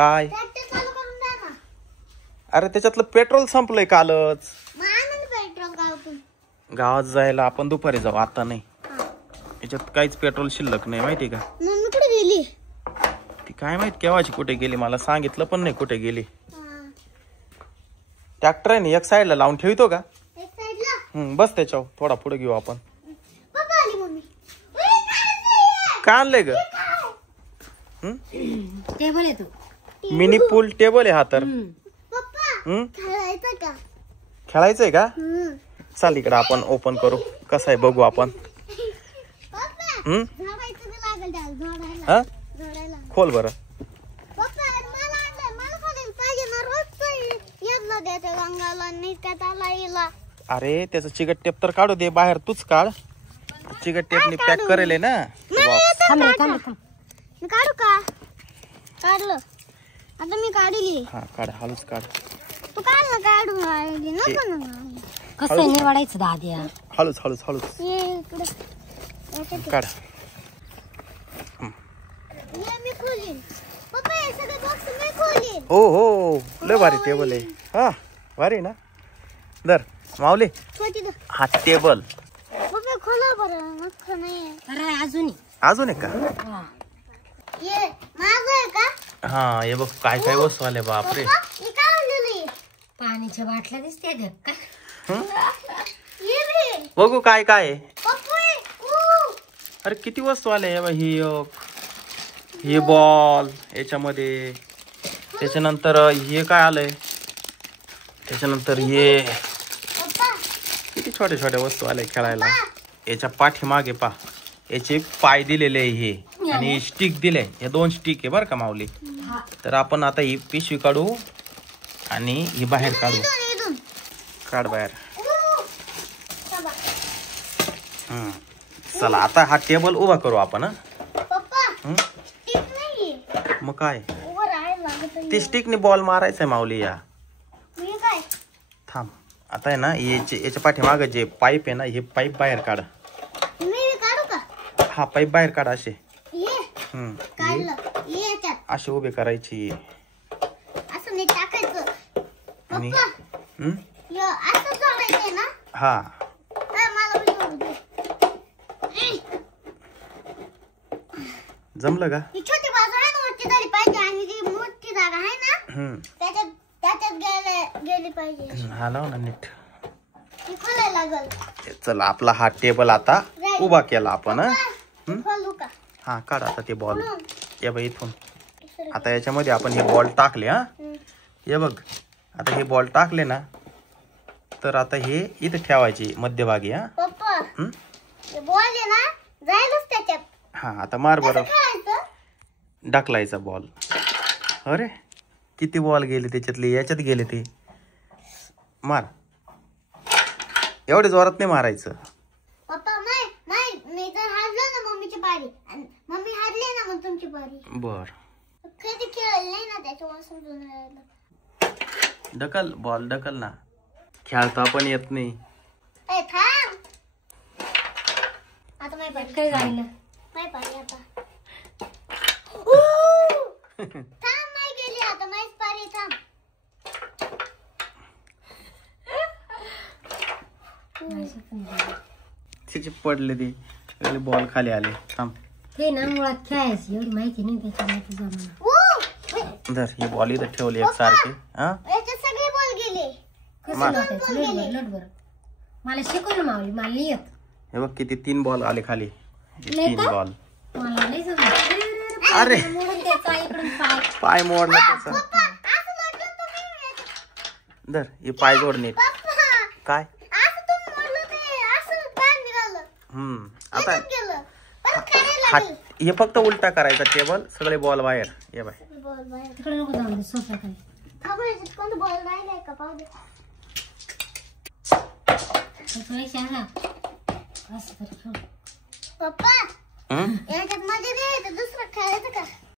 काय? ट्रॅक्टर चालू करून द्या ना. अरे त्याच्यातलं पेट्रोल संपलंय कालच. मग आणा ना पेट्रोल गावातून. गावात जायला आपण दुपारी जाऊ, आता नाही. हा. याच्यात काहीच पेट्रोल शिल्लक नाही माहिती का? मम्मी कुठे गेली? ती काय माहित केव्हाची कुठे गेली, मला सांगितलं पण नाही कुठे गेली. हा. ट्रॅक्टर आहे ना एक साईडला लावून ठेवतो का? एक साईडला. बस त्याच्यावर थोडा पुढे घेऊ आपण. पप्पा आली मम्मी. उई, काय काय आणलंय ग? टेबल आहे तो. मिनी पूल टेबल आहे हा तर. पप्पा खेळायचं का? खेळायचंय का? चाल इकडे आपण ओपन करू, कसं आहे बघू आपण. पप्पा झाडायचं का लागेल त्याला झाडायला? हा झाडायला. खोल बरं. पप्पा मला आणलंय, मला खाली पाहिजे ना रोजचं येतला द्यायचं रंगाला निघत आला येला. अरे त्याचं चिकट टेप तर काढू दे बाहेर, तूच काढ. चिकट टेपनी पॅक करेल ना. थांब रे, थांब, थांब. मी काढू का? काढलं. आता मी काढली. हा काढ, हळूच काढ. तू काढ ना, काढू राहिली नको ना. कसं आहे निवडायचं दाद्या? हळूच हळूच हळूच ये इकडे. याच्यात काढ. ये मी खोलीन. पप्पा हे सगळे बॉक्स मी खोलीन. हो हो लय भारी टेबल आहे. हा भारी ना. दर माऊली छोटी दे. हा टेबल पप्पा खोला बरं, मस्त नाही. अरे अजूनही. अजून एक का? हा. ये माझं आहे का? हा हे बघ काय काय वस्तू आले बापरे. पप्पा हे काय आणलेलं आहे? पाण्याच्या बाटल्या दिसते का? ये रे. बघू काय काय आहे. पप्पा अरे किती वस्तू आले. ही बॉल याच्यामध्ये, त्याच्यानंतर हे काय आलंय, त्याच्यानंतर हे पप्पा किती छोट्या छोट्या वस्तू आल्या खेळायला. याच्या पाठीमागे पा याचे पाय दिलेले आहे हे, आणि स्टिक दिले. हे 2 स्टिक आहे बरं का माऊली. तर आपण आता ही पिशवी काढू आणि ही बाहेर काढू. इथून काढ बाहेर. पप्पा चला आता हा टेबल उभा करू आपण. पप्पा टिक नाहीये. मग काय उभं राहायला लागत आहे. ती स्टिकने बॉल मारायचा आहे माऊली. या मी काय? थांब. आता आहे ना याच्या पाठीमागे जे पाईप आहे ना, हे पाईप बाहेर काढ. मी काढू का? हा पाईप बाहेर काढ. असे ये काढलं. ये याच्यात असे उभे करायची. असं नाही टाकायचं. आणि पप्पा ये असं जोडायचंय ना? हा मला पण जोडू दे. जमलं का? ही छोटी बाजू आहे ना, वरती झाली पाहिजे, आणि जी मोठी जागा आहे ना त्याच्यात गेली पाहिजे. हा लाव ना नीट. ती खोलायला लागल. चला आपला हा टेबल आता उभा केला आपण. खोलू का? हा काढ आता ते बॉल. ये बघ इथून. आता याच्यामध्ये आपण हे बॉल टाकले. हा हे बघ आता हे बॉल टाकले ना, तर आता हे इथे ठेवायचे मध्यभागी. हा पप्पा हे बॉल आहे ना, जायलाच त्याच्यात. हा आता मार बरं. खेळायचं. ढकलायचा बॉल. अरे किती बॉल गेले त्याच्यातले, याच्यात गेले ते. मार. एवढे जोरात नाही मारायचं. पप्पा मी जर हारलो ना मम्मीची पारी, आणि मम्मी हारली ना मग तुमची पारी. बर कधी खेळलं नाही ना, त्याच्यामुळे समजून राहिलं. ढकल बॉल ढकल ना. खेळता पण येत नाही. ए थांब. आता माय पारी. काय झालं? माय पारी आता. थांब नाही गेली आता माहीत पारी. थांब. तिचे पडले ते बॉल खाली आले. थांब. ते ना मुळात खेळायची एवढी माहिती नाही त्याच्यामुळे तुझा मला. धर ही बॉल इथं ठेवली एक सारखी. हा याच्यात सगळे बॉल गेले. कसं लोटायचं? लोटभर मला शिकव ना माऊली, मला नाही येत. हे बघ किती 3 बॉल आले खाली. नाही 3 का? बॉल. मला नाही जमत. अरे मोडून त्याचा इकडून पाय. पाय मोडला त्याचा. पप्पा असं लोटलं तुम्ही. धर हे पाय जोड नीट. पप्पा काय असं तुम्ही म्हणलं ते असं काय निघालं. आता गेलं. परत करायला हा लागेल. हे फक्त उलटा करायचा टेबल. सगळे बॉल बाहेर. ये बाय. बॉल बाहेर. तिकडे नको जाऊ दे सोफ्याखाली. खबर याच्यात कोणतं बॉल राहिलाय का पाहू दे. असं तरी खेळ. पप्पा याच्यात मध्ये नाही, तर दुसरं खेळायचं का?